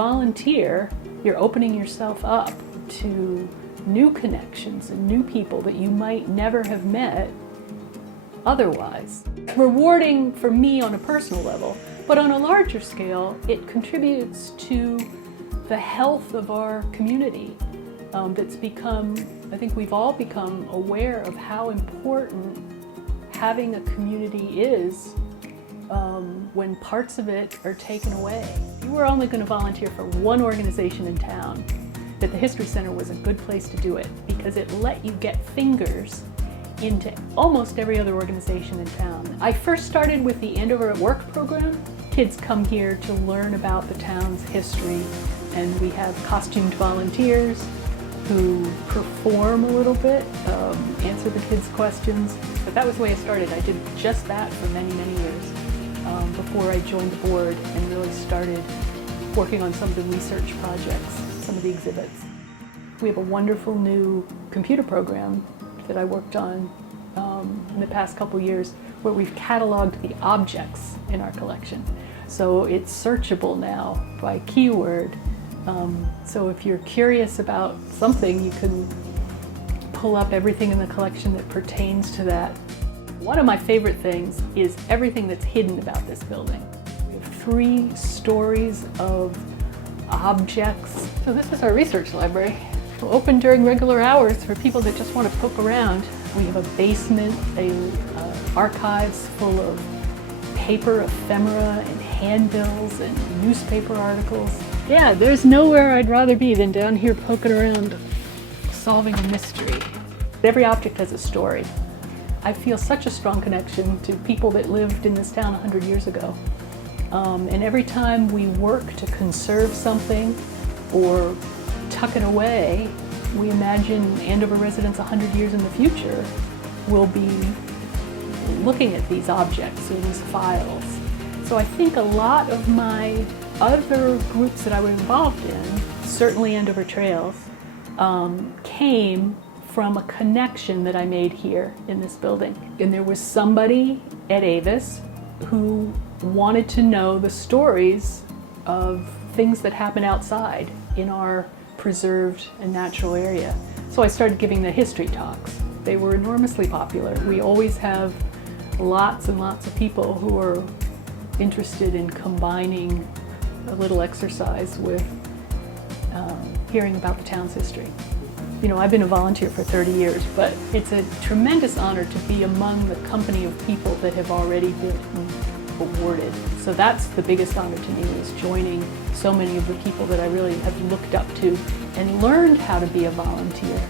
volunteer, you're opening yourself up to new connections and new people that you might never have met otherwise. Rewarding for me on a personal level, but on a larger scale, it contributes to the health of our community. That's become, I think we've all become aware of how important having a community is when parts of it are taken away. If you were only going to volunteer for one organization in town, that the History Center was a good place to do it because it let you get fingers into almost every other organization in town. I first started with the Andover at Work program. Kids come here to learn about the town's history, and we have costumed volunteers who perform a little bit, answer the kids' questions. But that was the way I started. I did just that for many, many years before I joined the board and really started working on some of the research projects, some of the exhibits. We have a wonderful new computer program that I worked on in the past couple years where we've cataloged the objects in our collection. So it's searchable now by keyword. So if you're curious about something, you can pull up everything in the collection that pertains to that. One of my favorite things is everything that's hidden about this building. We have 3 stories of objects. So this is our research library. We're open during regular hours for people that just want to poke around. We have a basement, archives full of paper ephemera and handbills and newspaper articles. Yeah, there's nowhere I'd rather be than down here poking around, solving a mystery. Every object has a story. I feel such a strong connection to people that lived in this town 100 years ago. And every time we work to conserve something or tuck it away, we imagine Andover residents 100 years in the future will be looking at these objects or these files. So I think a lot of my other groups that I was involved in, certainly Andover Trails, came from a connection that I made here in this building. And there was somebody at Avis who wanted to know the stories of things that happen outside in our preserved and natural area. So I started giving the history talks. They were enormously popular. We always have lots and lots of people who are interested in combining a little exercise with hearing about the town's history. You know, I've been a volunteer for 30 years, but it's a tremendous honor to be among the company of people that have already been awarded. So that's the biggest honor to me, is joining so many of the people that I really have looked up to and learned how to be a volunteer.